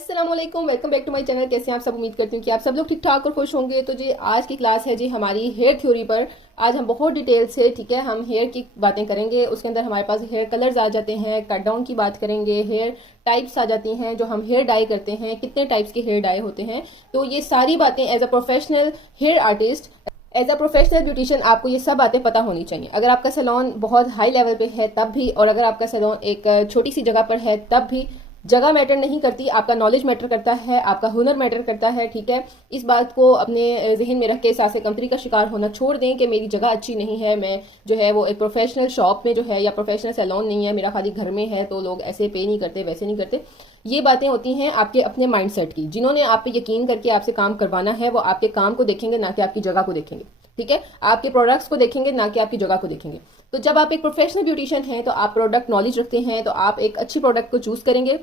अस्सलाम वालेकुम, welcome back to my channel. कैसे हैं आप सब? उम्मीद करती हूँ कि आप सब लोग ठीक ठाक और खुश होंगे। तो जी आज की क्लास है जी हमारी हेयर थ्योरी पर। आज हम बहुत डिटेल से, ठीक है, हम हेयर की बातें करेंगे। उसके अंदर हमारे पास हेयर कलर्स आ जाते हैं, कट डाउन की बात करेंगे, हेयर टाइप्स आ जाती हैं, जो हम हेयर डाई करते हैं, कितने टाइप्स के हेयर डाई होते हैं। तो ये सारी बातें as a professional hair artist, as a professional beautician आपको ये सब बातें पता होनी चाहिए। अगर आपका सैलून बहुत हाई लेवल पे है तब भी, और अगर आपका सैलून एक छोटी सी जगह पर है तब भी, जगह मैटर नहीं करती, आपका नॉलेज मैटर करता है, आपका हुनर मैटर करता है। ठीक है, इस बात को अपने जहन में रख के सासे कंपनी का शिकार होना छोड़ दें कि मेरी जगह अच्छी नहीं है, मैं जो है वो एक प्रोफेशनल शॉप में जो है या प्रोफेशनल सैलून नहीं है, मेरा खाली घर में है तो लोग ऐसे पे नहीं करते, वैसे नहीं करते। ये बातें होती हैं आपके अपने माइंडसेट की। जिन्होंने आप पे यकीन करके आपसे काम करवाना है वो आपके काम को देखेंगे, ना कि आपकी जगह को देखेंगे। ठीक है, आपके प्रोडक्ट्स को देखेंगे, ना कि आपकी जगह को देखेंगे। तो जब आप एक प्रोफेशनल ब्यूटिशियन हैं तो आप प्रोडक्ट नॉलेज रखते हैं, तो आप एक अच्छी प्रोडक्ट को चूज करेंगे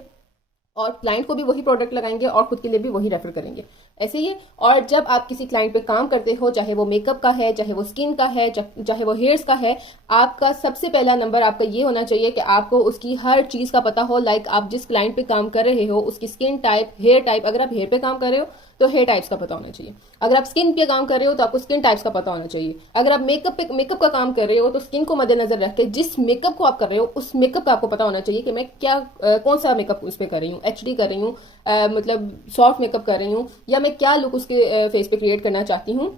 और क्लाइंट को भी वही प्रोडक्ट लगाएंगे और खुद के लिए भी वही रेफर करेंगे। ऐसे ही। और जब आप किसी क्लाइंट पे काम करते हो, चाहे वो मेकअप का है, चाहे वो स्किन का है, चाहे वो हेयर्स का है, आपका सबसे पहला नंबर आपका ये होना चाहिए कि आपको उसकी हर चीज का पता हो। लाइक आप जिस क्लाइंट पे काम कर रहे हो उसकी स्किन टाइप, हेयर टाइप, अगर आप हेयर पे काम कर रहे हो तो हेयर टाइप्स का पता होना चाहिए। अगर आप स्किन पे काम कर रहे हो तो आपको स्किन टाइप्स का पता होना चाहिए। अगर आप मेकअप का काम कर रहे हो तो स्किन को मद्देनजर रख के जिस मेकअप को आप कर रहे हो उस मेकअप का आपको पता होना चाहिए कि मैं क्या कौन सा मेकअप उस पर कर रही हूँ, एचडी कर रही हूँ, मतलब सॉफ्ट मेकअप कर रही हूँ, या मैं क्या लुक उसके फेस पे क्रिएट करना चाहती हूँ।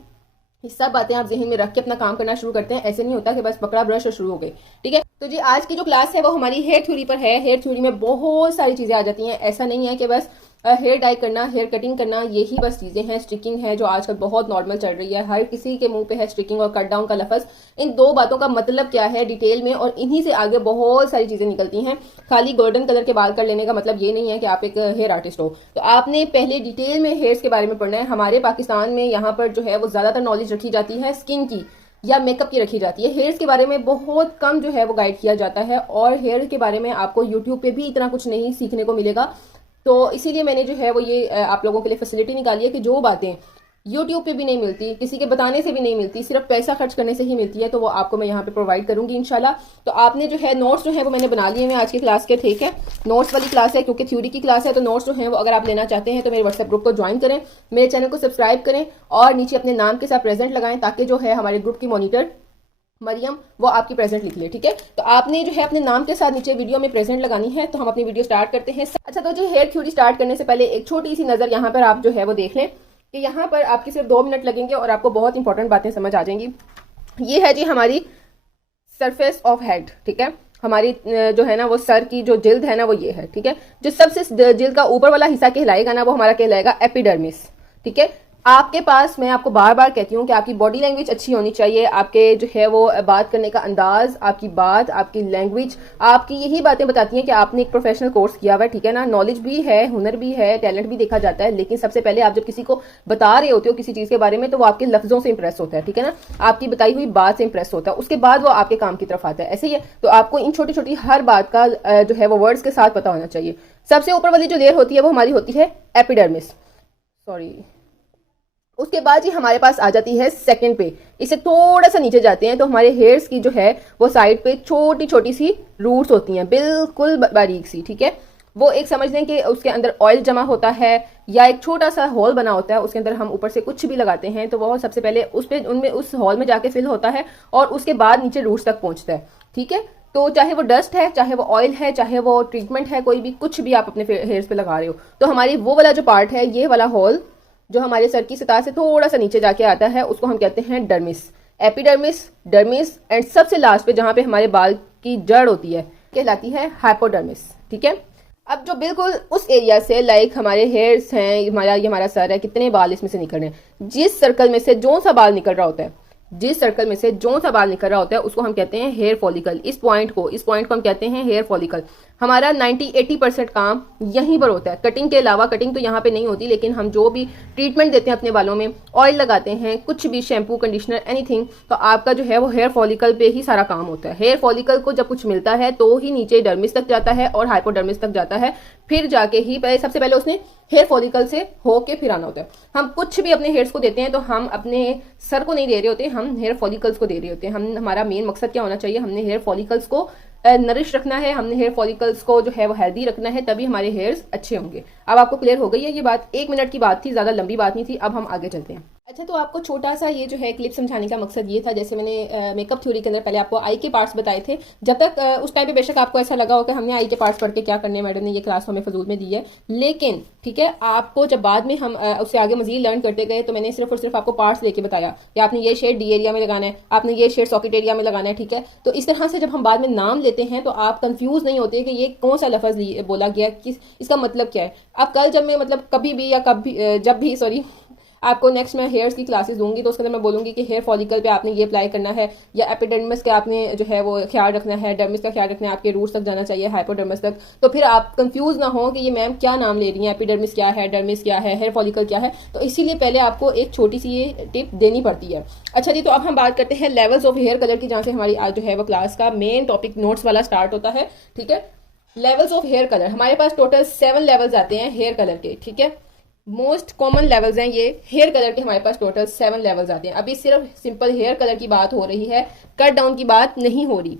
ये सब बातें आप जहन में रख के अपना काम करना शुरू करते हैं। ऐसे नहीं होता कि बस पकड़ा ब्रश और शुरू हो गए। ठीक है, तो जी आज की जो क्लास है वो हमारी हेयर थ्योरी पर है। हेयर थ्योरी में बहुत सारी चीजें आ जाती हैं। ऐसा नहीं है कि बस हेयर डाई करना, हेयर कटिंग करना, यही बस चीजें हैं। स्टिकिंग है जो आजकल बहुत नॉर्मल चल रही है, हर किसी के मुंह पे है स्टिकिंग और कट डाउन का लफ्ज। इन दो बातों का मतलब क्या है डिटेल में, और इन्हीं से आगे बहुत सारी चीजें निकलती हैं। खाली गोल्डन कलर के बाल कर लेने का मतलब ये नहीं है कि आप एक हेयर आर्टिस्ट हो। तो आपने पहले डिटेल में हेयर्स के बारे में पढ़ना है। हमारे पाकिस्तान में यहाँ पर जो है वो ज्यादातर नॉलेज रखी जाती है स्किन की या मेकअप की रखी जाती है। हेयर्स के बारे में बहुत कम जो है वो गाइड किया जाता है, और हेयर के बारे में आपको यूट्यूब पे भी इतना कुछ नहीं सीखने को मिलेगा। तो इसीलिए मैंने जो है वो ये आप लोगों के लिए फैसिलिटी निकाली है कि जो बातें यूट्यूब पे भी नहीं मिलती, किसी के बताने से भी नहीं मिलती, सिर्फ पैसा खर्च करने से ही मिलती है, तो वो आपको मैं यहाँ पे प्रोवाइड करूंगी इंशाल्लाह। तो आपने जो है नोट्स जो है वो मैंने बना लिए हैं आज की क्लास के। ठीक है, नोट्स वाली क्लास है क्योंकि थ्योरी की क्लास है, तो नोट्स जो है वो अगर आप लेना चाहते हैं तो मेरे व्हाट्सएप ग्रुप को ज्वाइन करें, मेरे चैनल को सब्सक्राइब करें और नीचे अपने नाम के साथ प्रेजेंट लगाएं, ताकि जो है हमारे ग्रुप की मॉनिटर मरियम वो आपकी प्रेजेंट लिख ले। ठीक है, तो आपने जो है अपने नाम के साथ नीचे वीडियो में प्रेजेंट लगानी है। तो हम अपनी वीडियो स्टार्ट करते हैं। अच्छा, तो जो हेयर थ्योरी स्टार्ट करने से पहले एक छोटी सी नजर यहाँ पर आप जो है वो देख लें कि यहाँ पर आपके सिर्फ 2 मिनट लगेंगे और आपको बहुत इंपॉर्टेंट बातें समझ आ जाएंगी। ये है जी हमारी सरफेस ऑफ हेड। ठीक है, हमारी जो है ना वो सर की जो जिल्द है ना वो ये है। ठीक है, जो सबसे जिल्द का ऊपर वाला हिस्सा कहलाएगा ना वो हमारा कहलाएगा एपिडर्मिस। ठीक है, आपके पास, मैं आपको बार बार कहती हूँ कि आपकी बॉडी लैंग्वेज अच्छी होनी चाहिए, आपके जो है वो बात करने का अंदाज, आपकी बात, आपकी लैंग्वेज, आपकी यही बातें बताती हैं कि आपने एक प्रोफेशनल कोर्स किया हुआ है। ठीक है ना, नॉलेज भी है, हुनर भी है, टैलेंट भी देखा जाता है, लेकिन सबसे पहले आप जब किसी को बता रहे होते हो किसी चीज के बारे में तो वो आपके लफ्जों से इंप्रेस होता है। ठीक है ना, आपकी बताई हुई बात से इंप्रेस होता है, उसके बाद वो आपके काम की तरफ आता है। ऐसे ही है, तो आपको इन छोटी छोटी हर बात का जो है वो वर्ड्स के साथ पता होना चाहिए। सबसे ऊपर वाली जो लेयर होती है वो हमारी होती है एपिडर्मिस। सॉरी, उसके बाद ही हमारे पास आ जाती है सेकंड पे। इसे थोड़ा सा नीचे जाते हैं तो हमारे हेयर्स की जो है वो साइड पे छोटी छोटी सी रूट्स होती हैं, बिल्कुल बारीक सी। ठीक है, वो एक समझ लें कि उसके अंदर ऑयल जमा होता है या एक छोटा सा हॉल बना होता है, उसके अंदर हम ऊपर से कुछ भी लगाते हैं तो वो सबसे पहले उस पे उनमें उस हॉल में जाके फिल होता है और उसके बाद नीचे रूट्स तक पहुंचता है। ठीक है, तो चाहे वो डस्ट है, चाहे वो ऑयल है, चाहे वो ट्रीटमेंट है, कोई भी कुछ भी आप अपने हेयर्स पे लगा रहे हो, तो हमारी वो वाला जो पार्ट है, ये वाला हॉल जो हमारे सर की सतह से थोड़ा सा नीचे जाके आता है, उसको हम कहते हैं डर्मिस, एपिडर्मिस, डर्मिस, एंड सबसे लास्ट पे जहां पे हमारे बाल की जड़ होती है कहलाती है हाइपोडर्मिस। ठीक है, अब जो बिल्कुल उस एरिया से, लाइक हमारे हेयर्स हैं, ये हमारा सर है, कितने बाल इसमें से निकल रहे हैं, जिस सर्कल में से जो सा बाल निकल रहा होता है, जिस सर्कल में से जो सा बाल निकल रहा होता है उसको हम कहते हैं हेयर फॉलिकल। इस पॉइंट को हम कहते हैं हेयर फॉलिकल। हमारा 90-80% काम यहीं पर होता है, कटिंग के अलावा। कटिंग तो यहाँ पे नहीं होती, लेकिन हम जो भी ट्रीटमेंट देते हैं अपने बालों में, ऑयल लगाते हैं, कुछ भी शैम्पू, कंडीशनर, एनीथिंग, तो आपका जो है वो हेयर फॉलिकल पे ही सारा काम होता है। हेयर फॉलिकल को जब कुछ मिलता है तो ही नीचे डर्मिस तक जाता है और हाइपोडर्मिस तक जाता है, फिर जाके ही सबसे पहले उसने हेयर फॉलिकल से होके फिर आना होता है। हम कुछ भी अपने हेयर्स को देते हैं तो हम अपने सर को नहीं दे रहे होते, हम हेयर फॉलिकल्स को दे रहे होते हैं। हमारा मेन मकसद क्या होना चाहिए, हमने हेयर फॉलिकल्स को नरिश रखना है, हमने हेयर फॉलिकल्स को जो है वो हेल्दी रखना है, तभी हमारे हेयर्स अच्छे होंगे। अब आपको क्लियर हो गई है ये बात? 1 मिनट की बात थी, ज्यादा लंबी बात नहीं थी। अब हम आगे चलते हैं। अच्छा, तो आपको छोटा सा ये जो है क्लिप समझाने का मकसद ये था, जैसे मैंने मेकअप थ्योरी के अंदर पहले आपको आई के पार्ट्स बताए थे। जब तक उस टाइम पे बेशक आपको ऐसा लगा हो कि हमने आई के पार्ट्स पढ़ के क्या करने, मैडम ने ये क्लास हमें फजूल में दी है, लेकिन ठीक है, आपको जब बाद में हम उससे आगे मजीद लर्न करते गए तो मैंने सिर्फ और सिर्फ आपको पार्ट्स लेके बताया कि आपने ये शेड डी एरिया में लगाना है, आपने ये शेड सॉकेट एरिया में लगाना है, ठीक है। तो इस तरह से जब हम बाद में नाम लेते हैं तो आप कंफ्यूज नहीं होते कि ये कौन सा लफ्ज बोला गया, किस इसका मतलब क्या है। अब कल जब मैं मतलब कभी भी या कभी जब भी सॉरी आपको नेक्स्ट मैं हेयर्स की क्लासेस दूंगी तो उसके अंदर मैं बोलूंगी कि हेयर फॉलिकल पे आपने ये अप्लाई करना है, या एपिडर्मिस का आपने जो है वो ख्याल रखना है, डर्मिस का ख्याल रखना है, आपके रूट्स तक जाना चाहिए, हाइपोडर्मिस तक। तो फिर आप कंफ्यूज ना हो कि ये मैम क्या नाम ले रही है, एपिडर्मिस क्या है, डर्मिस क्या है, हेयर फॉलिकल क्या है। तो इसीलिए पहले आपको एक छोटी सी ये टिप देनी पड़ती है। अच्छा जी, तो अब हम बात करते हैं लेवल्स ऑफ हेयर कलर की, जहाँ से हमारी आज जो है वो क्लास का मेन टॉपिक नोट्स वाला स्टार्ट होता है, ठीक है। लेवल्स ऑफ हेयर कलर, हमारे पास टोटल 7 लेवल्स आते हैं हेयर कलर के, ठीक है। मोस्ट कॉमन लेवल्स हैं ये हेयर कलर के, हमारे पास टोटल 7 लेवल्स आते हैं। अभी सिर्फ सिंपल हेयर कलर की बात हो रही है, कट डाउन की बात नहीं हो रही,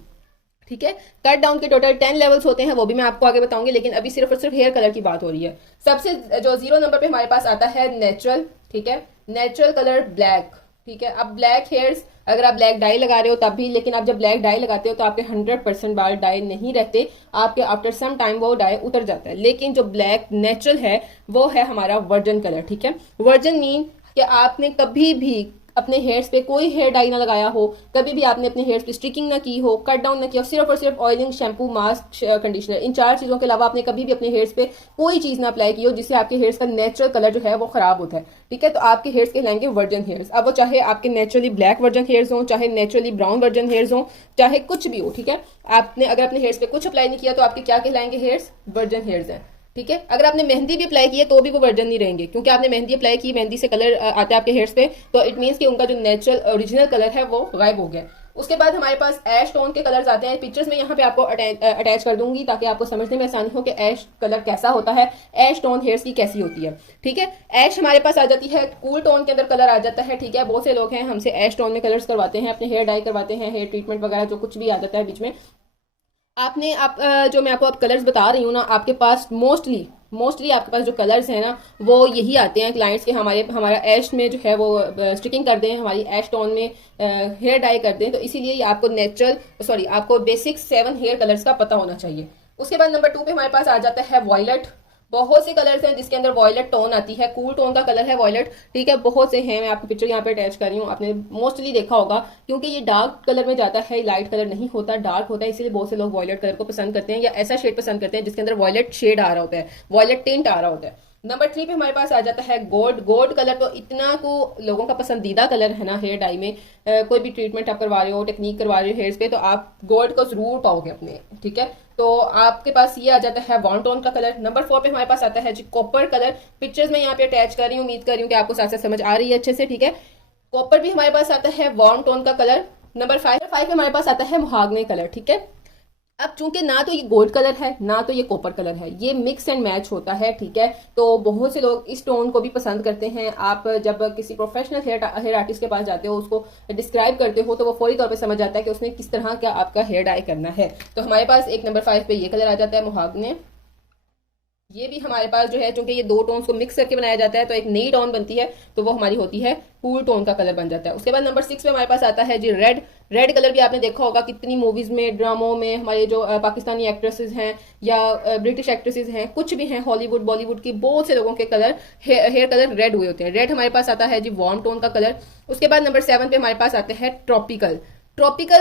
ठीक है। कट डाउन के टोटल 10 लेवल्स होते हैं, वो भी मैं आपको आगे बताऊंगी, लेकिन अभी सिर्फ और सिर्फ हेयर कलर की बात हो रही है। सबसे जो 0 नंबर पे हमारे पास आता है नेचुरल, ठीक है। नेचुरल कलर ब्लैक, ठीक है। अब ब्लैक हेयर्स अगर आप ब्लैक डाई लगा रहे हो तब भी, लेकिन आप जब ब्लैक डाई लगाते हो तो आपके 100% बाल डाई नहीं रहते, आपके आफ्टर सम टाइम वो डाई उतर जाता है। लेकिन जो ब्लैक नेचुरल है वो है हमारा वर्जन कलर, ठीक है। वर्जन मीन कि आपने कभी भी अपने हेयर्स पे कोई हेयर डाई ना लगाया हो, कभी भी आपने अपने हेयर्स पे स्ट्रिकिंग ना की हो, कट डाउन ना किया, सिर्फ और सिर्फ ऑयलिंग, शैम्पू, मास्क, कंडीशनर, इन 4 चीजों के अलावा आपने कभी भी अपने हेयर्स पे कोई चीज ना अप्लाई की हो जिससे आपके हेयर्स का नेचुरल कलर जो है वो खराब होता है, ठीक है। तो आपके हेयर्स कहलाएंगे वर्जन हेयर्स। अब वो चाहे आपके नेचुरली ब्लैक वर्जन हेयर्स हो, चाहे नेचुरली ब्राउन वर्जन हेयर्स हो, चाहे कुछ भी हो, ठीक है। आपने अगर अपने हेयर्स पे कुछ अप्लाई नहीं किया तो आपके क्या कहलाएंगे हेयर्स? वर्जन हेयर्स हैं, ठीक है। अगर आपने मेहंदी भी अप्लाई की है तो भी वो वर्जन नहीं रहेंगे, क्योंकि आपने मेहंदी अप्लाई की, मेहंदी से कलर आता है आपके हेयर्स पे, तो इट मीन्स कि उनका जो नेचुरल ओरिजिनल कलर है वो गायब हो गया। उसके बाद हमारे पास ऐश टोन के कलर्स आते हैं। पिक्चर्स में यहाँ पे आपको अटैच कर दूंगी ताकि आपको समझने में आसानी हो कि ऐश कलर कैसा होता है, ऐश टोन हेयर्स की कैसी होती है, ठीक है। ऐश हमारे पास आ जाती है, कूल टोन के अंदर कलर आ जाता है, ठीक है। बहुत से लोग हैं हमसे ऐश टोन में कलर्स करवाते हैं, अपने हेयर डाई करवाते हैं, हेयर ट्रीटमेंट वगैरह जो कुछ भी आ जाता है बीच में। आपने जो मैं आपको अब कलर्स बता रही हूँ ना, आपके पास मोस्टली आपके पास जो कलर्स हैं ना वो यही आते हैं क्लाइंट्स के, हमारा ऐश में जो है वो स्टिकिंग कर दें, हमारी ऐश टोन में हेयर डाई कर दें। तो इसीलिए आपको बेसिक 7 हेयर कलर्स का पता होना चाहिए। उसके बाद नंबर 2 पे हमारे पास आ जाता है वॉयलेट। बहुत से कलर्स हैं जिसके अंदर वॉयलेट टोन आती है, कूल टोन का कलर है वॉयलेट, ठीक है। बहुत से हैं, मैं आपको पिक्चर यहाँ पे अटैच कर रही हूँ, आपने मोस्टली देखा होगा, क्योंकि ये डार्क कलर में जाता है, लाइट कलर नहीं होता, डार्क होता है, इसलिए बहुत से लोग वॉयलेट कलर को पसंद करते हैं, या ऐसा शेड पसंद करते हैं जिसके अंदर वॉयलेट शेड आ रहा होता है, वॉयलेट टिंट आ रहा होता है। नंबर 3 पे हमारे पास आ जाता है गोल्ड कलर। तो इतना को लोगों का पसंदीदा कलर है ना हेयर डाई में, कोई भी ट्रीटमेंट आप करवा रहे हो, टेक्निक करवा रहे हो हेयर्स पे, तो आप गोल्ड को जरूर पाओगे अपने, ठीक है। तो आपके पास ये आ जाता है वार्म टोन का कलर। नंबर 4 पे हमारे पास आता है जी कॉपर कलर। पिक्चर्स में यहाँ पे अटैच कर रही हूँ, उम्मीद कर रही हूँ कि आपको साथ साथ समझ आ रही है अच्छे से, ठीक है। कॉपर भी हमारे पास आता है वार्म टोन का कलर। नंबर 5 पे हमारे पास आता है मुहागने कलर, ठीक है। अब चूंकि ना तो ये गोल्ड कलर है ना तो ये कॉपर कलर है, ये मिक्स एंड मैच होता है, ठीक है। तो बहुत से लोग इस टोन को भी पसंद करते हैं। आप जब किसी प्रोफेशनल हेयर आर्टिस्ट के पास जाते हो, उसको डिस्क्राइब करते हो, तो वो फौरी तौर पे समझ आता है कि उसने किस तरह का आपका हेयर डाई करना है। तो हमारे पास एक नंबर 5 पे ये कलर आ जाता है मुहागने। ये भी हमारे पास जो है, चूंकि ये 2 टोन्स को मिक्स करके बनाया जाता है तो एक नई टोन बनती है, तो वो हमारी होती है कूल टोन का कलर बन जाता है। उसके बाद नंबर 6 पे हमारे पास आता है जी रेड कलर। भी आपने देखा होगा कितनी मूवीज में, ड्रामों में, हमारे जो पाकिस्तानी एक्ट्रेसेस हैं या ब्रिटिश एक्ट्रेसेस हैं, कुछ भी हैं, हॉलीवुड बॉलीवुड की, बहुत से लोगों के कलर हेयर कलर रेड हुए होते हैं। रेड हमारे पास आता है जी वार्म टोन का कलर। उसके बाद नंबर 7 पे हमारे पास आते हैं ट्रॉपिकल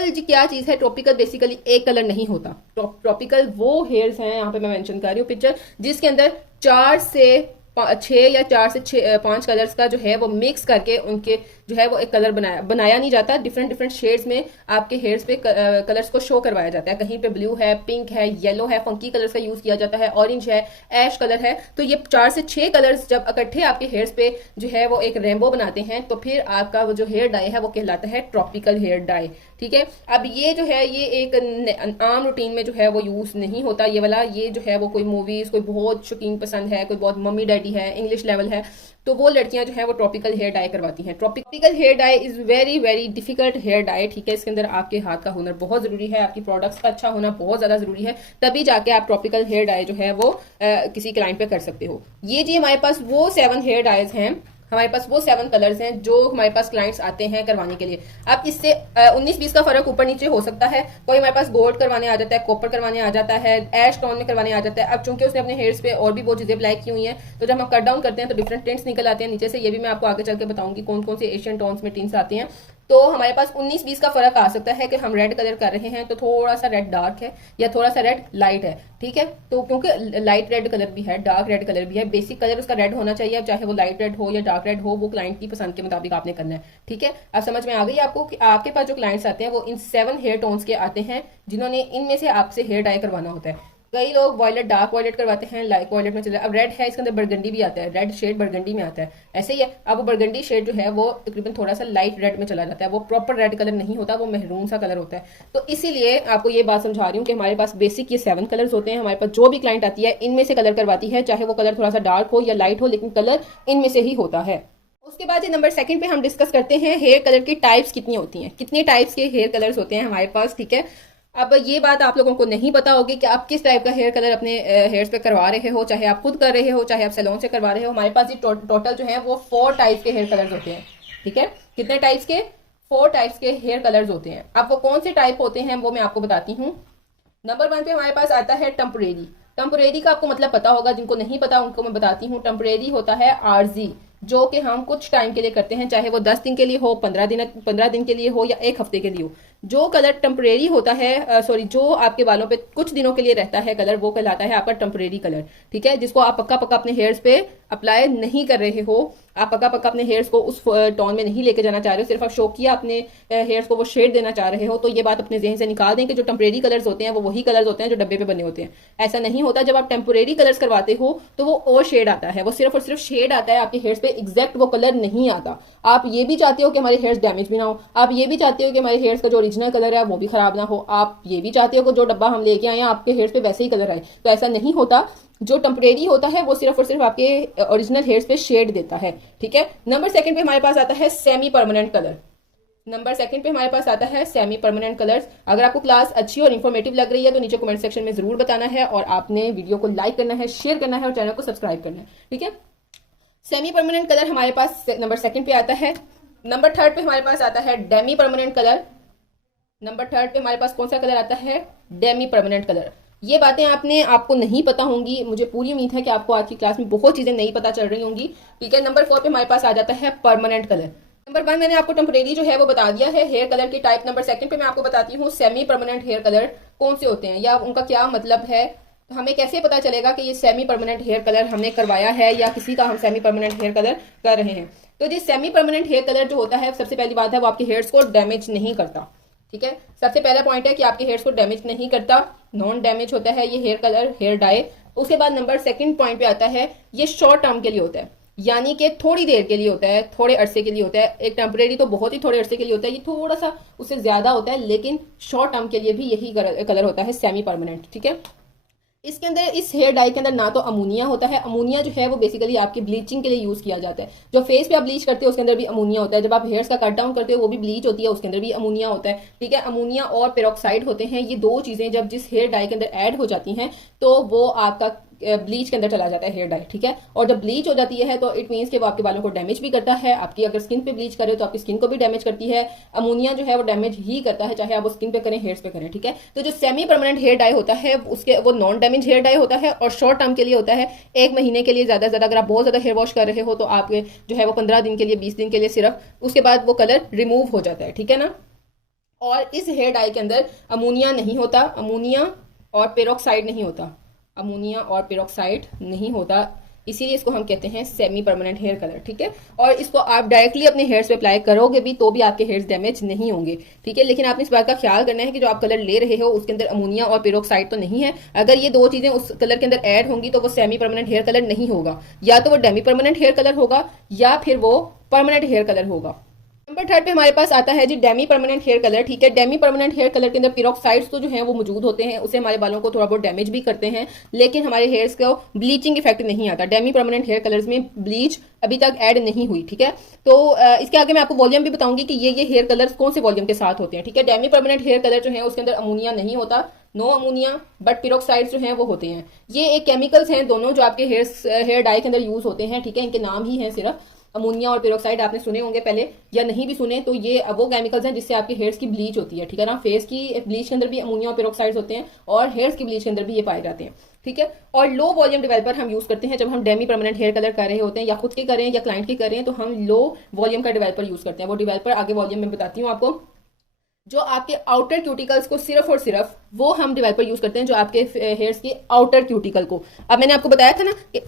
जी क्या चीज है? ट्रॉपिकल बेसिकली एक कलर नहीं होता। ट्रॉपिकल वो हेयर्स हैं, यहाँ पे मैं मेंशन कर रही हूँ पिक्चर, जिसके अंदर 4 से 6 या 4 से 5 कलर्स का जो है वो मिक्स करके उनके जो है वो एक कलर बनाया नहीं जाता। डिफरेंट शेड्स में आपके हेयर्स पे कलर्स को शो करवाया जाता है। कहीं पे ब्लू है, पिंक है, येलो है, फंकी कलर्स का यूज किया जाता है, ऑरेंज है, ऐश कलर है। तो ये 4 से 6 कलर्स जब इकट्ठे आपके हेयर्स पे जो है वो एक रेनबो बनाते हैं, तो फिर आपका वो जो हेयर डाई है वो कहलाता है ट्रॉपिकल हेयर डाई, ठीक है। अब ये जो है ये एक आम रूटीन में जो है वो यूज नहीं होता ये वाला। ये जो है वो कोई मूवीज, कोई बहुत शौकीन पसंद है, कोई बहुत मम्मी डैडी है, इंग्लिश लेवल है, तो वो लड़कियां जो है वो ट्रॉपिकल हेयर डाई करवाती हैं। Tropical tropical hair dye is very very difficult hair dye, ठीक है। इसके अंदर आपके हाथ का हुनर बहुत जरूरी है, आपकी प्रोडक्ट्स का अच्छा होना बहुत ज्यादा जरूरी है, तभी जाके आप ट्रॉपिकल हेयर डाई जो है वो किसी क्लाइंट पे कर सकते हो। ये जी हमारे पास वो 7 हेयर डाइज हैं, हमारे पास वो 7 कलर्स हैं जो हमारे पास क्लाइंट्स आते हैं करवाने के लिए। अब इससे 19-20 का फर्क ऊपर नीचे हो सकता है, कोई हमारे पास गोल्ड करवाने आ जाता है, कॉपर करवाने आ जाता है, एश टोन में करवाने आ जाता है। अब चूंकि उसने अपने हेयर्स पे और भी बहुत चीजें अप्लाई की हुई हैं, तो जब हम कट डाउन करते हैं तो डिफरेंट टिंट्स निकल आते हैं नीचे से। ये भी मैं आपको आगे चल के बताऊंगी कौन कौन से एशियन टोन्स में टिंट्स आते हैं। तो हमारे पास 19-20 का फर्क आ सकता है कि हम रेड कलर कर रहे हैं तो थोड़ा सा रेड डार्क है या थोड़ा सा रेड लाइट है, ठीक है। तो क्योंकि लाइट रेड कलर भी है, डार्क रेड कलर भी है, बेसिक कलर उसका रेड होना चाहिए। अब चाहे वो लाइट रेड हो या डार्क रेड हो, वो क्लाइंट की पसंद के मुताबिक आपने करना है, ठीक है। अब समझ में आ गई आपको कि आपके पास जो क्लाइंट्स आते हैं वो इन 7 हेयर टोन्स के आते हैं, जिन्होंने इनमें से आपसे हेयर डाई करवाना होता है। कई लोग वॉयलेट, डार्क वॉयलेट करवाते हैं, लाइट वॉयलेट में चले। अब रेड है, इसके अंदर बरगंडी भी आता है, रेड शेड बरगंडी में आता है, ऐसे ही है। अब वो बरगंडी शेड जो है वो तकरीबन थोड़ा सा लाइट रेड में चला जाता है, वो प्रॉपर रेड कलर नहीं होता, वो महरून सा कलर होता है। तो इसीलिए आपको ये बात समझा रही हूँ कि हमारे पास बेसिक ये 7 कलर्स होते हैं। हमारे पास जो भी क्लाइंट आती है इनमें से कलर करवाती है, चाहे वो कलर थोड़ा सा डार्क हो या लाइट हो, लेकिन कलर इनमें से ही होता है। उसके बाद ये नंबर 2 पे हम डिस्कस करते हैं हेयर कलर की टाइप्स कितनी होती हैं, कितने टाइप्स के हेयर कलर्स होते हैं हमारे पास, ठीक है। अब ये बात आप लोगों को नहीं पता होगी कि आप किस टाइप का हेयर कलर अपने हेयर्स पे करवा रहे हो, चाहे आप खुद कर रहे हो, चाहे आप सैलून से करवा रहे हो। हमारे पास ये टोटल जो है वो 4 टाइप्स के हेयर कलर्स होते हैं, ठीक है। कितने टाइप्स के? 4 टाइप्स के हेयर कलर्स होते हैं। अब वो कौन से टाइप होते हैं वो मैं आपको बताती हूँ। नंबर 1 पे हमारे पास आता है टेम्परेरी। टेम्परेरी का आपको मतलब पता होगा, जिनको नहीं पता उनको मैं बताती हूँ। टेम्परेरी होता है आरजी, जो कि हम कुछ टाइम के लिए करते हैं, चाहे वो 10 दिन के लिए हो, 15 दिन के लिए हो या 1 हफ्ते के लिए हो। जो कलर टेम्परेरी होता है, जो आपके बालों पे कुछ दिनों के लिए रहता है कलर, वो कहलाता है आपका टेम्परेरी कलर, ठीक है। जिसको आप पक्का पक्का अपने हेयर्स पे अप्लाई नहीं कर रहे हो, आप पक्का पक्का अपने हेयर्स को उस टोन में नहीं लेके जाना चाह रहे हो, सिर्फ आप शौक किया अपने हेयर्स को वो शेड देना चाह रहे हो, तो ये बात अपने जहन से निकाल दें कि जो टेम्परेरी कलर्स होते हैं वो वही कलर्स होते हैं जो डब्बे पे बने होते हैं। ऐसा नहीं होता। जब आप टेम्परेरी कलर्स करवाते हो तो वो और शेड आता है, वो सिर्फ और सिर्फ शेड आता है, आपके हेयर्स पे एग्जैक्ट वो कलर नहीं आता। आप ये भी चाहते हो कि हमारे हेयर्स डैमेज भी ना हो, आप ये भी चाहते हो कि हमारे हेयर्स का जो ओरिजिनल कलर है वो भी खराब ना हो, आप ये भी चाहते हो कि जो डब्बा हम लेके आए आपके हेयर्स पे वैसे ही कलर आए। तो ऐसा नहीं होता। जो टेम्परेरी होता है वो सिर्फ और सिर्फ आपके ओरिजिनल हेयर्स पे शेड देता है, ठीक है। नंबर 2 पे हमारे पास आता है सेमी परमानेंट कलर। नंबर 2 पे हमारे पास आता है सेमी परमानेंट कलर्स। अगर आपको क्लास अच्छी और इन्फॉर्मेटिव लग रही है तो नीचे कमेंट सेक्शन में जरूर बताना है, और आपने वीडियो को लाइक करना है, शेयर करना है और चैनल को सब्सक्राइब करना है, ठीक है। सेमी परमानेंट कलर हमारे पास नंबर 2 पे आता है। नंबर 3 पे हमारे पास आता है डेमी परमानेंट कलर। नंबर 3 पे हमारे पास कौन सा कलर आता है? Demi permanent colour. ये बातें आपको नहीं पता होंगी, मुझे पूरी उम्मीद है कि आपको आज की क्लास में बहुत चीजें नहीं पता चल रही होंगी, ठीक है। नंबर 4 पे हमारे पास आ जाता है परमानेंट कलर। नंबर 1 मैंने आपको टेम्परेरी जो है वो बता दिया है हेयर कलर की टाइप। नंबर 2 पे मैं आपको बताती हूँ सेमी परमानेंट हेयर कलर कौन से होते हैं या उनका क्या मतलब है। हमें कैसे पता चलेगा कि ये सेमी परमानेंट हेयर कलर हमने करवाया है या किसी का हम सेमी परमानेंट हेयर कलर कर रहे हैं। तो ये सेमी परमानेंट हेयर कलर जो होता है, सबसे पहली बात है वो आपके हेयर्स को डैमेज नहीं करता, ठीक है। सबसे पहला पॉइंट है कि आपके हेयर्स को डैमेज नहीं करता, नॉन डैमेज होता है ये हेयर कलर, हेयर डाई। उसके बाद नंबर 2 पॉइंट पे आता है ये शॉर्ट टर्म के लिए होता है, यानी कि थोड़ी देर के लिए होता है, थोड़े अरसे के लिए होता है। एक टेम्परेरी तो बहुत ही थोड़े अरसे के लिए होता है, ये थोड़ा सा उससे ज्यादा होता है, लेकिन शॉर्ट टर्म के लिए भी यही कलर होता है सेमी परमानेंट, ठीक है। इसके अंदर, इस हेयर डाई के अंदर ना तो अमोनिया होता है। अमोनिया जो है वो बेसिकली आपकी ब्लीचिंग के लिए यूज किया जाता है। जो फेस पे आप ब्लीच करते हो उसके अंदर भी अमोनिया होता है। जब आप हेयर्स का कट डाउन करते हो वो भी ब्लीच होती है, उसके अंदर भी अमोनिया होता है, ठीक है। अमोनिया और पेरोक्साइड होते हैं, ये 2 चीजें जब जिस हेयर डाई के अंदर ऐड हो जाती हैं तो वो आपका ब्लीच के अंदर चला जाता है हेयर डाई, ठीक है। और जब ब्लीच हो जाती है तो इट मीन्स कि वो आपके बालों को डैमेज भी करता है। आपकी अगर स्किन पे ब्लीच करे तो आपकी स्किन को भी डैमेज करती है। अमोनिया जो है वो डैमेज ही करता है, चाहे आप वो स्किन पे करें, हेयर्स पे करें, ठीक है। तो जो सेमी परमानेंट हेयर डाई होता है उसके वो नॉन डैमेज हेयर डाई होता है और शॉर्ट टर्म के लिए होता है। 1 महीने के लिए ज्यादा से ज्यादा। अगर आप बहुत ज्यादा हेयर वॉश कर रहे हो तो आप जो है वो 15 दिन के लिए, 20 दिन के लिए सिर्फ, उसके बाद वो कलर रिमूव हो जाता है, ठीक है ना। और इस हेयर डाई के अंदर अमोनिया नहीं होता, अमोनिया और पेरोक्साइड नहीं होता, अमोनिया और पेरोक्साइड नहीं होता, इसीलिए इसको हम कहते हैं सेमी परमानेंट हेयर कलर, ठीक है। और इसको आप डायरेक्टली अपने हेयर्स पे अप्लाई करोगे भी तो भी आपके हेयर्स डैमेज नहीं होंगे, ठीक है। लेकिन आपने इस बात का ख्याल करना है कि जो आप कलर ले रहे हो उसके अंदर अमोनिया और पेरोक्साइड तो नहीं है। अगर ये 2 चीजें उस कलर के अंदर ऐड होंगी तो वो सेमी परमानेंट हेयर कलर नहीं होगा, या तो वो डेमी परमानेंट हेयर कलर होगा या फिर वो परमानेंट हेयर कलर होगा। नंबर थर्ड पे हमारे पास आता है जी डेमी परमानेंट हेयर कलर। ठीक है, डेमी परमानेंट हेयर कलर के अंदर पेरोक्साइड्स तो जो है वो मौजूद होते हैं, उससे हमारे बालों को थोड़ा बहुत डैमेज भी करते हैं, लेकिन हमारे हेयर्स को ब्लीचिंग इफेक्ट नहीं आता। डेमी परमानेंट हेयर कलर्स में ब्लीच अभी तक ऐड नहीं हुई। ठीक है, तो इसके आगे मैं आपको वॉल्यूम भी बताऊंगी कि ये हेयर कलर्स कौन से वॉल्यूम के साथ होते हैं। ठीक है, डेमी परमानेंट हेयर कलर जो है उसके अंदर अमोनिया नहीं होता, नो अमोनिया, बट पेरोक्साइड्स जो हैं वो होते हैं। ये एक केमिकल्स हैं दोनों जो आपके हेयर डाई के अंदर यूज होते हैं। ठीक है, इनके नाम ही हैं सिर्फ, अमोनिया और पेरोक्साइड आपने सुने होंगे पहले, या नहीं भी सुने तो ये वो केमिकल्स हैं जिससे आपके हेयर्स की ब्लीच होती है। ठीक है ना, फेस की ब्लीच के अंदर भी अमोनिया और पेरोक्साइड्स होते हैं और हेयर्स की ब्लीच के अंदर भी ये पाए जाते हैं। ठीक है, और लो वॉल्यूम डेवलपर हम यूज करते हैं जब हम डेमी परमानेंट हेयर कलर कर रहे होते हैं, या खुद के करें या क्लाइंट के करें, तो हम लो वॉल्यूम का डेवलपर यूज करते हैं। वो डेवलपर आगे वॉल्यूम में बताती हूँ आपको। जो आपके आउटर क्यूटिकल्स को सिर्फ और सिर्फ वो हम डेवलपर यूज करते हैं जो आपके हेयर्स की आउटर क्यूटिकल को। अब मैंने आपको बताया था ना कि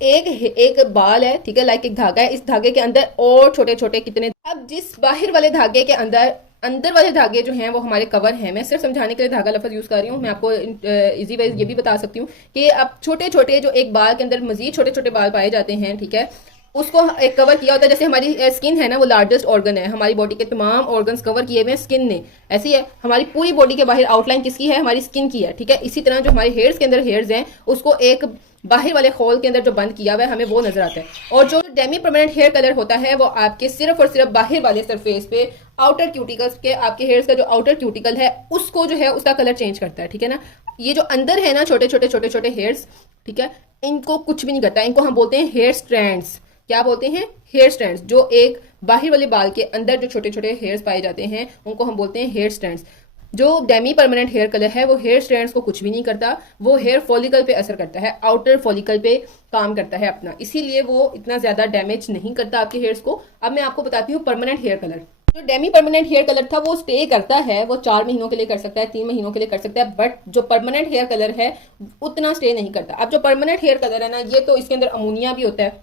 एक बाल है, ठीक है, लाइक एक धागा है, इस धागे के अंदर और छोटे छोटे कितने, अब जिस बाहर वाले धागे के अंदर वाले धागे जो हैं वो हमारे कवर हैं। मैं सिर्फ समझाने के लिए धागा लफ्ज यूज कर रही हूँ, मैं आपको इजी वाइज ये भी बता सकती हूँ कि अब छोटे छोटे जो एक बाल के अंदर मजीद छोटे छोटे बाल पाए जाते हैं, ठीक है, उसको एक कवर किया होता है। जैसे हमारी स्किन है ना, वो लार्जेस्ट ऑर्गन है, हमारी बॉडी के तमाम ऑर्गन्स कवर किए हुए हैं स्किन ने। ऐसी है हमारी पूरी बॉडी के बाहर आउटलाइन किसकी है, हमारी स्किन की है। ठीक है, इसी तरह जो हमारे हेयर्स के अंदर हेयर्स हैं उसको एक बाहर वाले होल के अंदर जो बंद किया हुआ है हमें वो नजर आता है। और जो डेमी परमानेंट हेयर कलर होता है वो आपके सिर्फ और सिर्फ बाहर वाले सरफेस पे आउटर क्यूटिकल्स के, आपके हेयर्स का जो आउटर क्यूटिकल है उसको जो है उसका कलर चेंज करता है। ठीक है ना, ये जो अंदर है ना छोटे छोटे हेयर्स, ठीक है, इनको कुछ भी नहीं करता। इनको हम बोलते हैं हेयर स्ट्रैंड्स। क्या बोलते हैं, हेयर स्ट्रैंड्स। जो एक बाहर वाले बाल के अंदर जो छोटे छोटे हेयर्स पाए जाते हैं उनको हम बोलते हैं हेयर स्ट्रैंड्स। जो डेमी परमानेंट हेयर कलर है वो हेयर स्ट्रैंड्स को कुछ भी नहीं करता, वो हेयर फॉलिकल पे असर करता है, आउटर फॉलिकल पे काम करता है अपना, इसीलिए वो इतना ज्यादा डैमेज नहीं करता आपके हेयर्स को। अब मैं आपको बताती हूँ परमानेंट हेयर कलर। जो डेमी परमानेंट हेयर कलर था वो स्टे करता है, वो 4 महीनों के लिए कर सकता है, 3 महीनों के लिए कर सकता है, बट जो परमानेंट हेयर कलर है उतना स्टे नहीं करता। अब जो परमानेंट हेयर कलर है ना, ये तो इसके अंदर अमोनिया भी होता है,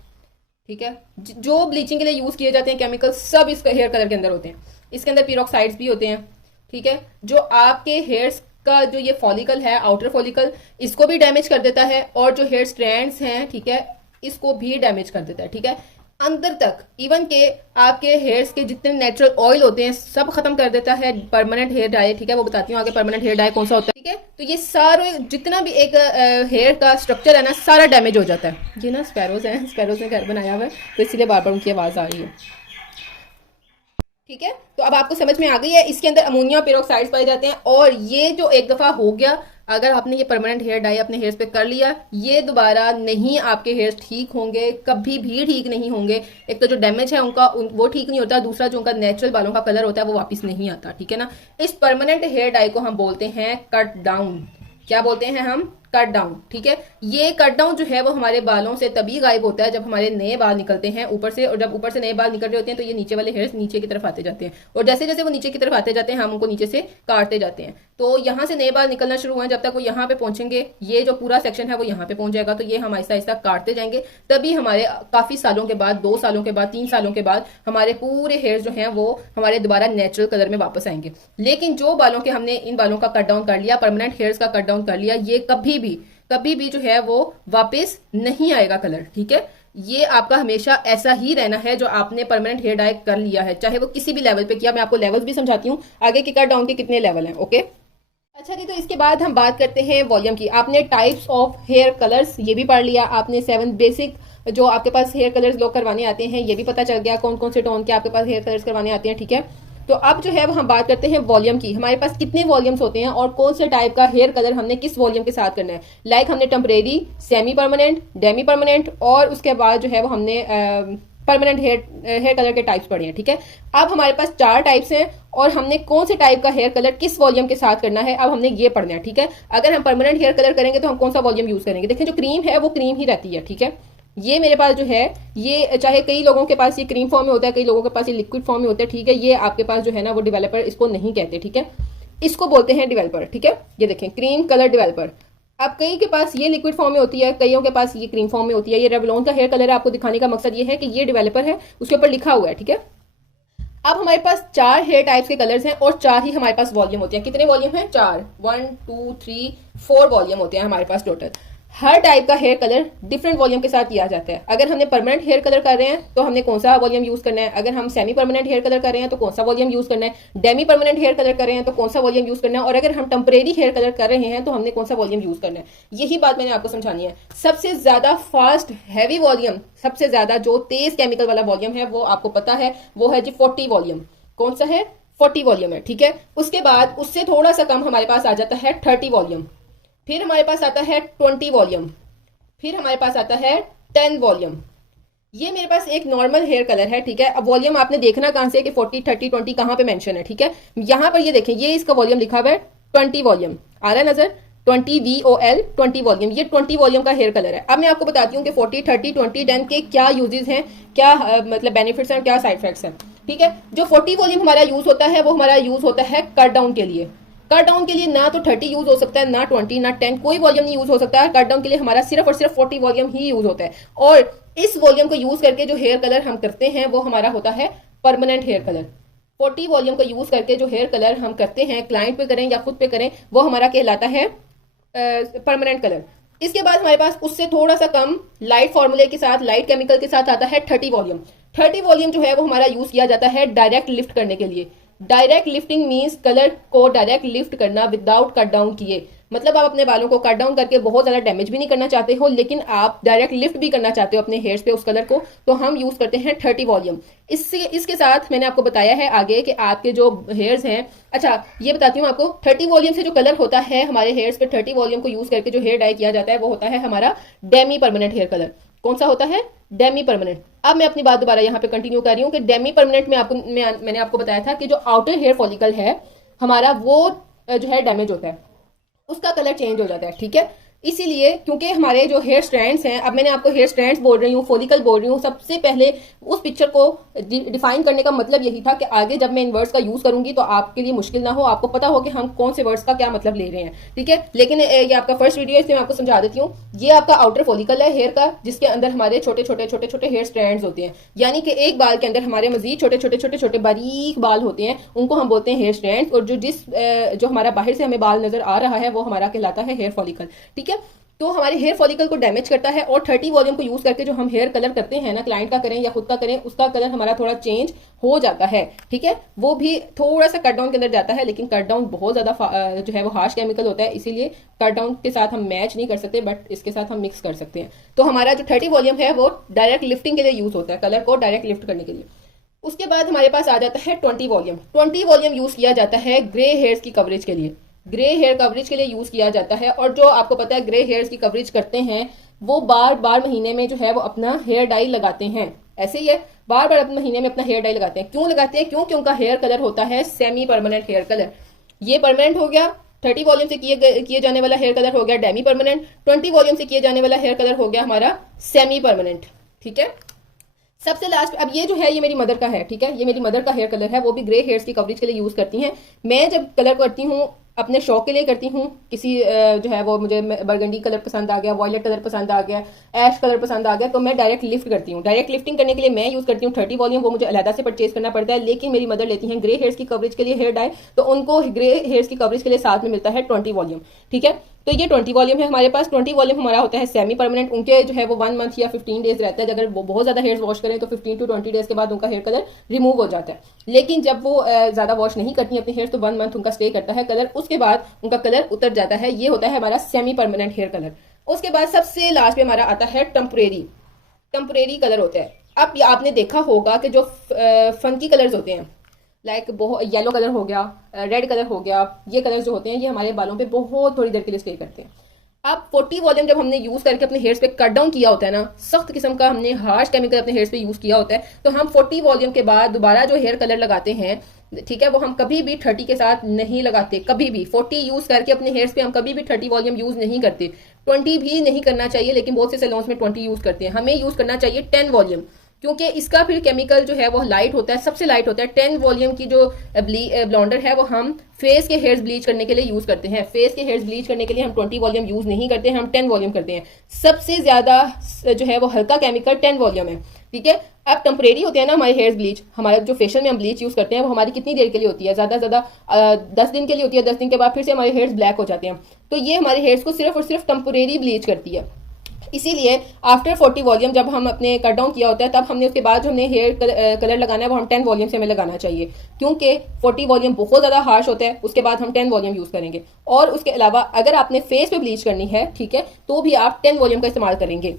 ठीक है, जो ब्लीचिंग के लिए यूज किए जाते हैं केमिकल सब इस हेयर कलर के अंदर होते हैं। इसके अंदर पेरोक्साइड्स भी होते हैं। ठीक है, जो आपके हेयर्स का जो ये फॉलिकल है, आउटर फॉलिकल, इसको भी डैमेज कर देता है, और जो हेयर स्ट्रैंड्स हैं, ठीक है, इसको भी डैमेज कर देता है। ठीक है, अंदर तक इवन के आपके हेयर्स के जितने नेचुरल ऑयल होते हैं सब खत्म कर देता है परमानेंट हेयर डाई। ठीक है, वो बताती हूँ आगे परमानेंट हेयर डाई कौन सा होता है। ठीक है, तो ये सारे जितना भी एक हेयर का स्ट्रक्चर है ना, सारा डैमेज हो जाता है। ये ना स्पैरोज हैं, स्पैरोज ने घर बनाया हुआ है तो इसीलिए बार बार उनकी आवाज आ रही है। ठीक है, तो अब आपको समझ में आ गई है, इसके अंदर अमोनिया पेरोक्साइड्स पाए जाते हैं, और ये जो एक दफा हो गया, अगर आपने ये परमानेंट हेयर डाई अपने हेयर्स पे कर लिया, ये दोबारा नहीं आपके हेयर्स ठीक होंगे, कभी भी ठीक नहीं होंगे। एक तो जो डैमेज है उनका वो ठीक नहीं होता, दूसरा जो उनका नेचुरल बालों का कलर होता है वो वापस नहीं आता। ठीक है ना, इस परमानेंट हेयर डाई को हम बोलते हैं कट डाउन। क्या बोलते हैं हम, कट डाउन। ठीक है, ये कट डाउन जो है वो हमारे बालों से तभी गायब होता है जब हमारे नए बाल निकलते हैं ऊपर से, और जब ऊपर से नए बाल निकल रहे होते हैं तो ये नीचे वाले हेयर्स नीचे की तरफ आते जाते हैं, और जैसे जैसे वो नीचे की तरफ आते जाते हैं हम उनको नीचे से काटते जाते हैं, तो यहाँ से नए बाल निकलना शुरू हुए, जब तक वो यहाँ पे पहुंचेंगे, ये जो पूरा सेक्शन है वो यहाँ पे पहुंच जाएगा, तो ये हम आहिस्ता आहिस्ता काटते जाएंगे, तभी हमारे काफी सालों के बाद, 2 सालों के बाद, 3 सालों के बाद हमारे पूरे हेयर्स जो हैं वो हमारे दोबारा नेचुरल कलर में वापस आएंगे। लेकिन जो बालों के हमने इन बालों का कट डाउन कर लिया, परमानेंट हेयर्स का कट डाउन कर लिया, ये कभी भी जो है वो वापस नहीं आएगा कलर। ठीक है, ये आपका हमेशा ऐसा ही रहना है जो आपने परमानेंट हेयर डाई कर लिया है, चाहे वो किसी भी लेवल पे किया। मैं आपको लेवल्स भी समझाती हूँ आगे के कट डाउन के कितने लेवल हैं। ओके, अच्छा जी, तो इसके बाद हम बात करते हैं वॉल्यूम की। आपने टाइप्स ऑफ हेयर कलर्स ये भी पढ़ लिया, आपने 7 बेसिक जो आपके पास हेयर कलर्स लोग करवाने आते हैं ये भी पता चल गया, कौन कौन से टोन के आपके पास हेयर कलर्स करवाने आते हैं। ठीक है, तो अब जो है वो हम बात करते हैं वॉल्यूम की। हमारे पास कितने वॉल्यूम्स होते हैं और कौन से टाइप का हेयर कलर हमने किस वॉल्यूम के साथ करना है। लाइक हमने temporary, semi permanent, Demi permanent, और उसके बाद जो है वो हमने परमानेंट हेयर कलर के टाइप्स पढ़े हैं। ठीक है, अब हमारे पास 4 टाइप्स हैं और हमने कौन से टाइप का हेयर कलर किस वॉल्यूम के साथ करना है अब हमने ये पढ़ना है। ठीक है, अगर हम परमानेंट हेयर कलर करेंगे तो हम कौन सा वॉल्यूम यूज करेंगे। देखिए, जो क्रीम है वो क्रीम ही रहती है। ठीक है, ये मेरे पास जो है, ये चाहे कई लोगों के पास ये क्रीम फॉर्म में होता है, कई लोगों के पास ये लिक्विड फॉर्म में होता है। ठीक है, ये आपके पास जो है ना वो डेवलपर इसको नहीं कहते। ठीक है, इसको बोलते हैं डेवलपर। ठीक है, ये देखें क्रीम कलर डेवलपर। अब कई के पास ये लिक्विड फॉर्म में होती है, कईयों के पास ये क्रीम फॉर्म में होती है। ये रेवलॉन का हेयर कलर है, आपको दिखाने का मकसद ये है कि ये डेवलपर है, उसके ऊपर लिखा हुआ है। ठीक है, अब हमारे पास 4 हेयर टाइप्स के कलर्स हैं और 4 ही हमारे पास वॉल्यूम होते हैं। कितने वॉल्यूम हैं, 4, 1 2 3 4 वॉल्यूम होते हैं हमारे पास टोटल। हर टाइप का हेयर कलर डिफरेंट वॉल्यूम के साथ किया जाता है। अगर हमने परमानेंट हेयर कलर कर रहे हैं तो हमने कौन सा वॉल्यूम यूज करना है, अगर हम सेमी परमानेंट हेयर कलर कर रहे हैं तो कौन सा वॉल्यूम यूज करना है, डेमी परमानेंट हेयर कलर कर रहे हैं तो कौन सा वॉल्यूम यूज करना है, और अगर हम टेम्परेरी हेयर कलर कर रहे हैं तो हमने कौन सा वॉल्यूम यूज करना है। यही बात मैंने आपको समझानी है। सबसे ज्यादा फास्ट हैवी वॉल्यूम, सबसे ज्यादा जो तेज केमिकल वाला वॉल्यूम है वो आपको पता है, वो है जी 40 वॉल्यूम। कौन सा है? 40 वॉल्यूम है, ठीक है। उसके बाद उससे थोड़ा सा कम हमारे पास आ जाता है 30 वॉल्यूम, फिर हमारे पास आता है 20 वॉल्यूम, फिर हमारे पास आता है 10 वॉल्यूम। ये मेरे पास एक नॉर्मल हेयर कलर है, ठीक है। अब वॉल्यूम आपने देखना कहां से कि 40, 30, 20 कहां पे मेंशन है, ठीक है। यहां पर ये देखें, ये इसका वॉल्यूम लिखा हुआ है 20 वॉल्यूम, आ रहा है नजर, 20 VOL 20 वॉल्यूम, ये 20 वॉल्यूम का हेयर कलर है। अब मैं आपको बताती हूँ कि 40, 30, 20, 10 के क्या यूजेस हैं, क्या मतलब बेनिफिट्स हैं, क्या साइड इफेक्ट्स हैं, ठीक है। जो 40 वॉल्यूम हमारा यूज होता है वो हमारा यूज होता है कट डाउन के लिए। कट डाउन के लिए ना तो 30 यूज हो सकता है, ना 20, ना 10, कोई वॉल्यूम नहीं यूज हो सकता है। कट डाउन के लिए हमारा सिर्फ और सिर्फ 40 वॉल्यूम ही यूज होता है। और इस वॉल्यूम को यूज करके जो हेयर कलर हम करते हैं वो हमारा होता है परमानेंट हेयर कलर। 40 वॉल्यूम को यूज करके जो हेयर कलर हम करते हैं, क्लाइंट पे करें या खुद पे करें, वो हमारा कहलाता है परमानेंट कलर। इसके बाद हमारे पास उससे थोड़ा सा कम लाइट फॉर्मूले के साथ, लाइट केमिकल के साथ आता है 30 वॉल्यूम। 30 वॉल्यूम जो है वो हमारा यूज किया जाता है डायरेक्ट लिफ्ट करने के लिए। डायरेक्ट लिफ्टिंग मींस कलर को डायरेक्ट लिफ्ट करना विदाउट कट डाउन किए। मतलब आप अपने बालों को कट डाउन करके बहुत ज्यादा डैमेज भी नहीं करना चाहते हो, लेकिन आप डायरेक्ट लिफ्ट भी करना चाहते हो अपने हेयर्स पे उस कलर को, तो हम यूज करते हैं 30 वॉल्यूम। इसके साथ मैंने आपको बताया है आगे कि आपके जो हेयर्स हैं, अच्छा ये बताती हूँ आपको, 30 वॉल्यूम से जो कलर होता है हमारे हेयर्स पे, 30 वॉल्यूम को यूज करके जो हेयर डाई किया जाता है वो होता है हमारा डेमी परमानेंट हेयर कलर। कौन सा होता है? Demi permanent. अब मैं अपनी बात दोबारा यहाँ पे कंटिन्यू कर रही हूँ कि डेमी परमानेंट में मैंने आपको बताया था कि जो आउटर हेयर फॉलिकल है हमारा वो जो है डैमेज होता है, उसका कलर चेंज हो जाता है, ठीक है। इसीलिए क्योंकि हमारे जो हेयर स्ट्रैंड्स हैं, अब मैंने आपको हेयर स्ट्रैंड्स बोल रही हूँ, फॉलिकल बोल रही हूँ, सबसे पहले उस पिक्चर को डिफाइन करने का मतलब यही था कि आगे जब मैं इन वर्ड्स का यूज करूंगी तो आपके लिए मुश्किल ना हो, आपको पता हो कि हम कौन से वर्ड्स का क्या मतलब ले रहे हैं, ठीक है। लेकिन ये आपका फर्स्ट वीडियो है, इसलिए मैं आपको समझा देती हूँ। ये आपका आउटर फॉलिकल है हेयर का, जिसके अंदर हमारे छोटे छोटे हेयर स्ट्रैंड्स होते हैं, यानी कि एक बाल के अंदर हमारे मजीद छोटे छोटे बारीक बाल होते हैं, उनको हम बोलते हैं हेयर स्ट्रैंड्स। और जो हमारा बाहर से हमें बाल नजर आ रहा है वो हमारा कहलाता है हेयर फॉलिकल, ठीक है। तो हमारे हेयर फॉलिकल को डैमेज करता है। और 30 वॉल्यूम को यूज करके जो हम हेयर कलर करते हैं ना, क्लाइंट का करें या खुद का करें, उसका कलर हमारा थोड़ा चेंज हो जाता है, ठीक है। वो भी थोड़ा सा कट डाउन के अंदर जाता है, लेकिन कट डाउन बहुत ज्यादा जो है वो हार्श केमिकल होता है, इसीलिए कट डाउन के साथ हम मैच नहीं कर सकते, बट इसके साथ हम मिक्स कर सकते हैं। तो हमारा जो 30 वॉल्यूम है वो डायरेक्ट लिफ्टिंग के लिए यूज होता है, कलर को डायरेक्ट लिफ्ट करने के लिए। उसके बाद हमारे पास आ जाता है 20 वॉल्यूम। 20 वॉल्यूम यूज किया जाता है ग्रे हेयर्स की कवरेज के लिए, ग्रे हेयर कवरेज के लिए यूज किया जाता है। और जो आपको पता है ग्रे हेयर्स की कवरेज करते हैं वो बार बार महीने में जो है वो अपना हेयर डाई लगाते हैं, ऐसे ही है, बार बार अपने महीने में अपना हेयर डाई लगाते हैं। क्यों लगाते हैं? क्योंकि उनका हेयर कलर होता है सेमी परमानेंट हेयर कलर। ये परमानेंट हो गया, 30 वॉल्यूम से किए जाने वाला हेयर कलर हो गया डेमी परमानेंट, 20 वॉल्यूम से किए जाने वाला हेयर कलर हो गया हमारा सेमी परमानेंट, ठीक है। सबसे लास्ट, अब ये जो है ये मेरी मदर का है, ठीक है, ये मेरी मदर का हेयर कलर है, वो भी ग्रे हेयर्स की कवरेज के लिए यूज करती हैं। मैं जब कलर करती हूँ अपने शौक के लिए करती हूँ, किसी जो है वो मुझे बरगंडी कलर पसंद आ गया, वॉयलेट कलर पसंद आ गया, ऐश कलर पसंद आ गया, तो मैं डायरेक्ट लिफ्ट करती हूँ। डायरेक्ट लिफ्टिंग करने के लिए मैं यूज करती हूँ 30 वॉल्यूम, वो मुझे अलग से परचेज करना पड़ता है। लेकिन मेरी मदर लेती हैं ग्रे हेयर्स की कवरेज के लिए हेयर डाई, तो उनको ग्रे हेयर्स की कवरेज के लिए साथ में मिलता है 20 वॉल्यूम, ठीक है। तो ये 20 वॉल्यूम है हमारे पास। 20 वॉल्यूम हमारा होता है सेमी परमानेंट, उनके जो है वो 1 मंथ या 15 डेज रहता है। अगर वो बहुत ज्यादा हेयर्स वॉश करें तो 15 to 20 डेज के बाद उनका हेयर कलर रिमूव हो जाता है। लेकिन जब वो ज्यादा वॉश नहीं करती अपने हेयर्स तो 1 मंथ उनका स्टे करता है कलर, उसके बाद उनका कलर उतर जाता है। ये होता है हमारा सेमी परमानेंट हेयर कलर। उसके बाद सबसे लास्ट में हमारा आता है टेम्परेरी कलर होता है। अब आपने देखा होगा कि जो फंकी कलर्स होते हैं, लाइक बहुत येलो कलर हो गया, रेड कलर हो गया, ये कलर्स जो होते हैं ये हमारे बालों पे बहुत थोड़ी देर के लिए स्टे करते हैं। अब 40 वॉल्यूम जब हमने यूज करके अपने हेयर्स पे कट डाउन किया होता है ना, सख्त किस्म का हमने हार्श केमिकल अपने हेयर्स पे यूज किया होता है, तो हम 40 वॉल्यूम के बाद दोबारा जो हेयर कलर लगाते हैं, ठीक है, वो हम कभी भी 30 के साथ नहीं लगाते। कभी भी 40 यूज करके अपने हेयर्स पे हम कभी भी 30 वॉल्यूम यूज नहीं करते। 20 भी नहीं करना चाहिए, लेकिन बहुत से सैलून्स में 20 यूज करते हैं। हमें यूज करना चाहिए 10 वॉल्यूम। क्योंकि इसका फिर केमिकल जो है वो लाइट होता है, सबसे लाइट होता है। 10 वॉल्यूम की जो ब्लॉन्डर है वो हम फेस के हेयर्स ब्लीच करने के लिए यूज करते हैं। फेस के हेयर्स ब्लीच करने के लिए हम 20 वॉल्यूम यूज नहीं करते हैं, हम 10 वॉल्यूम करते हैं। सबसे ज्यादा जो है वो हल्का केमिकल 10 वॉल्यूम है, ठीक है। अब टेम्परेरी होते हैं ना हमारे हेयर्स ब्लीच, हमारे जो फेशियल में हम ब्लीच यूज करते हैं वो हमारी कितनी देर के लिए होती है, ज्यादा से ज्यादा 10 दिन के लिए होती है। 10 दिन के बाद फिर से हमारे हेयर्स ब्लैक हो जाते हैं। तो ये हमारे हेयर्स को सिर्फ और सिर्फ टेम्परेरी ब्लीच करती है। इसीलिए आफ्टर 40 वॉल्यूम जब हम अपने कट डाउन किया होता है, तब हमने उसके बाद जो हमने हेयर कलर लगाना है वो हम 10 वॉल्यूम से हमें लगाना चाहिए, क्योंकि 40 वॉल्यूम बहुत ज्यादा हार्श होता है। उसके बाद हम 10 वॉल्यूम यूज करेंगे। और उसके अलावा अगर आपने फेस पे ब्लीच करनी है, ठीक है, तो भी आप 10 वॉल्यूम का इस्तेमाल करेंगे।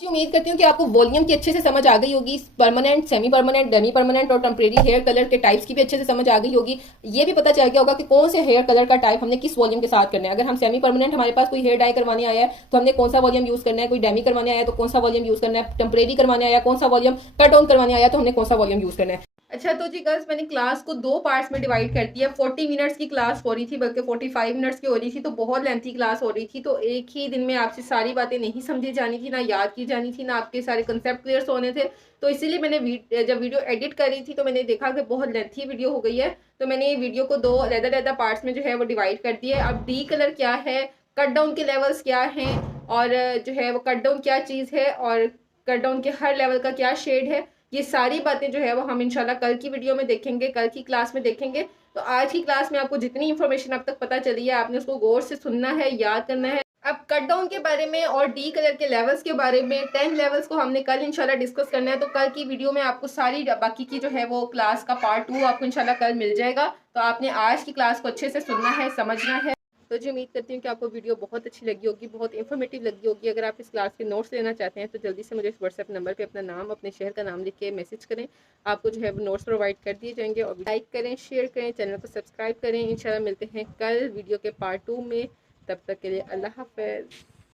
जी, उम्मीद करती हूँ कि आपको वॉल्यूम की अच्छे से समझ आ गई होगी। Permanent, semi permanent, Demi permanent और टेम्परेरी हेयर कलर के टाइप्स की भी अच्छे से समझ आ गई होगी। ये भी पता चल गया होगा कि कौन से हेयर कलर का टाइप हमने किस वॉल्यूम के साथ करना है। अगर हम सेमी परमानेंट, हमारे पास कोई हेयर डाई करवाने आया है तो हमने कौन सा वॉल्यूम यूज करना है, कोई डेमी करवाने आया तो कौन सा वॉल्यूम यूज करना है, टेम्परेरी करवाने आया कौन सा वॉल्यूम, कट डाउन करवाने आया तो हमने कौन सा वॉल्यूम यूज करना है। अच्छा, तो जी गर्ल्स, मैंने क्लास को 2 पार्ट्स में डिवाइड कर दिया। 40 मिनट्स की क्लास हो रही थी, बल्कि 45 मिनट्स की हो रही थी, तो बहुत लेंथी क्लास हो रही थी। तो एक ही दिन में आपसे सारी बातें नहीं समझी जानी थी, ना याद की जानी थी, ना आपके सारे कंसेप्ट क्लियर होने थे। तो इसीलिए मैंने जब वीडियो एडिट कर रही थी तो मैंने देखा कि बहुत लेंथी वीडियो हो गई है, तो मैंने वीडियो को 2 अलग-अलग पार्ट्स में जो है वो डिवाइड कर दिया है। अब डी कलर क्या है, कट डाउन के लेवल्स क्या हैं, और जो है वो कट डाउन क्या चीज़ है, और कट डाउन के हर लेवल का क्या शेड है, ये सारी बातें जो है वो हम इंशाल्लाह कल की वीडियो में देखेंगे, कल की क्लास में देखेंगे। तो आज की क्लास में आपको जितनी इन्फॉर्मेशन अब तक पता चली है, आपने उसको गौर से सुनना है, याद करना है। अब कट डाउन के बारे में और डी कलर के लेवल्स के बारे में, 10 लेवल्स को हमने कल इंशाल्लाह डिस्कस करना है। तो कल की वीडियो में आपको सारी बाकी की जो है वो क्लास का पार्ट 2 आपको इंशाल्लाह कल मिल जाएगा। तो आपने आज की क्लास को अच्छे से सुनना है, समझना है। तो जी, उम्मीद करती हूँ कि आपको वीडियो बहुत अच्छी लगी होगी, बहुत इन्फॉर्मेटिव लगी होगी। अगर आप इस क्लास के नोट्स लेना चाहते हैं तो जल्दी से मुझे इस व्हाट्सएप नंबर पे अपना नाम, अपने शहर का नाम लिख के मैसेज करें। आपको जो है वो नोट्स प्रोवाइड कर दिए जाएंगे। और लाइक करें, शेयर करें, चैनल को सब्सक्राइब करें। इंशाल्लाह मिलते हैं कल वीडियो के पार्ट 2 में। तब तक के लिए अल्लाह हाफ़िज़।